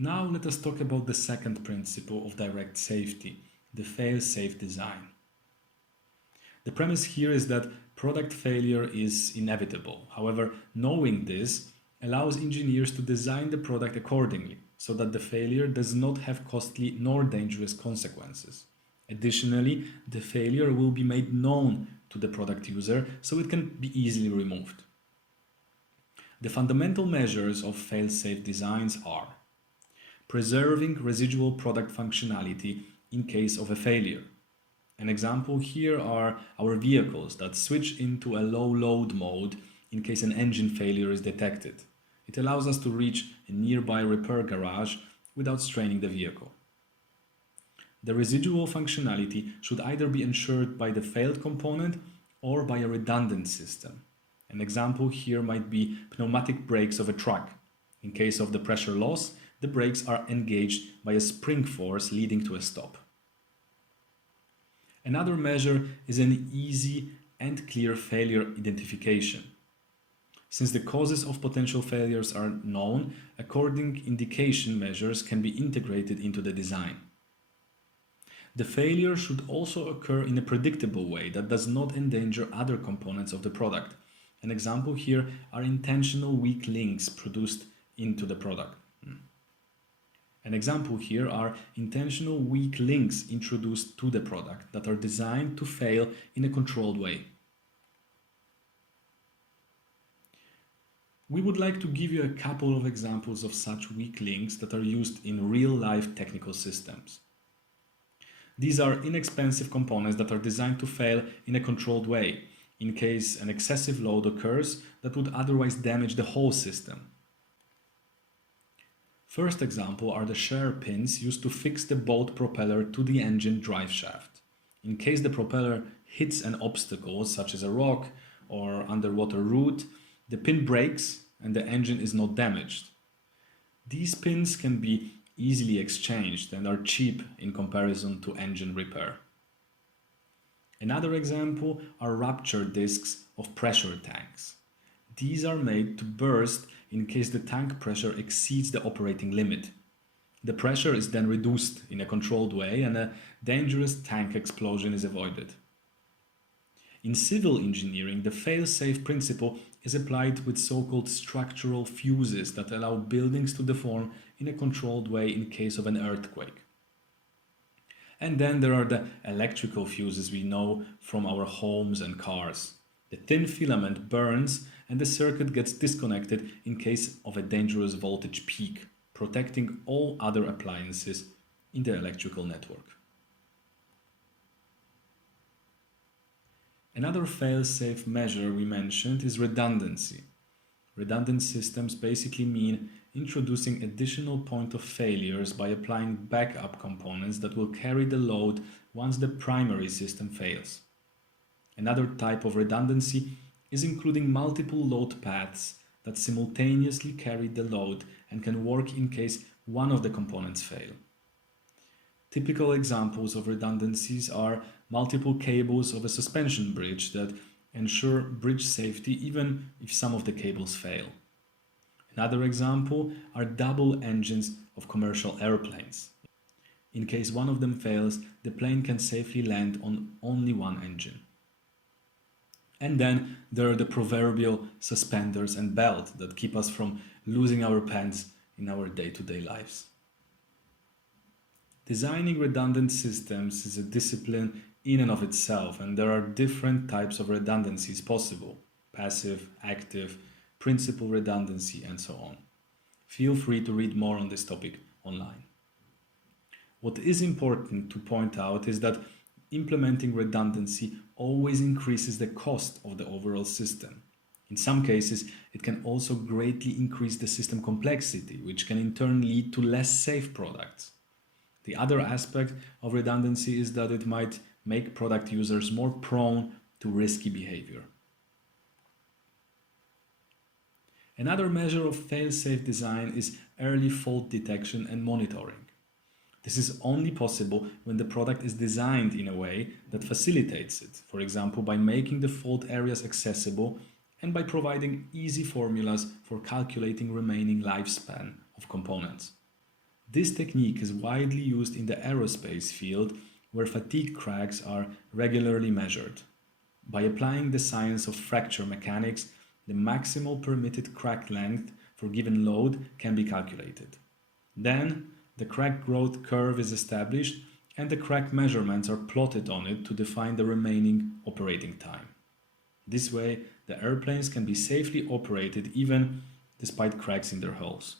Now let us talk about the second principle of direct safety, the fail-safe design. The premise here is that product failure is inevitable. However, knowing this allows engineers to design the product accordingly so that the failure does not have costly nor dangerous consequences. Additionally, the failure will be made known to the product user so it can be easily removed. The fundamental measures of fail-safe designs are preserving residual product functionality in case of a failure. An example here are our vehicles that switch into a low load mode in case an engine failure is detected. It allows us to reach a nearby repair garage without straining the vehicle. The residual functionality should either be ensured by the failed component or by a redundant system. An example here might be pneumatic brakes of a truck. In case of the pressure loss, the brakes are engaged by a spring force leading to a stop. Another measure is an easy and clear failure identification. Since the causes of potential failures are known, according indication measures can be integrated into the design. The failure should also occur in a predictable way that does not endanger other components of the product. An example here are intentional weak links produced into the product. An example here are intentional weak links introduced to the product that are designed to fail in a controlled way. We would like to give you a couple of examples of such weak links that are used in real-life technical systems. These are inexpensive components that are designed to fail in a controlled way, in case an excessive load occurs that would otherwise damage the whole system. First example are the shear pins used to fix the boat propeller to the engine drive shaft. In case the propeller hits an obstacle such as a rock or underwater root, the pin breaks and the engine is not damaged. These pins can be easily exchanged and are cheap in comparison to engine repair. Another example are rupture discs of pressure tanks. These are made to burst in case the tank pressure exceeds the operating limit. The pressure is then reduced in a controlled way and a dangerous tank explosion is avoided. In civil engineering, the fail-safe principle is applied with so-called structural fuses that allow buildings to deform in a controlled way in case of an earthquake. And then there are the electrical fuses we know from our homes and cars. The thin filament burns and the circuit gets disconnected in case of a dangerous voltage peak, protecting all other appliances in the electrical network. Another fail-safe measure we mentioned is redundancy. Redundant systems basically mean introducing additional point of failures by applying backup components that will carry the load once the primary system fails. Another type of redundancy is including multiple load paths that simultaneously carry the load and can work in case one of the components fail. Typical examples of redundancies are multiple cables of a suspension bridge that ensure bridge safety even if some of the cables fail. Another example are double engines of commercial airplanes. In case one of them fails, the plane can safely land on only one engine. And then there are the proverbial suspenders and belt that keep us from losing our pants in our day-to-day lives. Designing redundant systems is a discipline in and of itself, and there are different types of redundancies possible: passive, active, principal redundancy, and so on. Feel free to read more on this topic online. What is important to point out is that implementing redundancy always increases the cost of the overall system. In some cases, it can also greatly increase the system complexity, which can in turn lead to less safe products. The other aspect of redundancy is that it might make product users more prone to risky behavior. Another measure of fail-safe design is early fault detection and monitoring. This is only possible when the product is designed in a way that facilitates it, for example, by making the fault areas accessible and by providing easy formulas for calculating remaining lifespan of components. This technique is widely used in the aerospace field where fatigue cracks are regularly measured. By applying the science of fracture mechanics, the maximal permitted crack length for given load can be calculated. Then, the crack growth curve is established and the crack measurements are plotted on it to define the remaining operating time. This way, the airplanes can be safely operated even despite cracks in their hulls.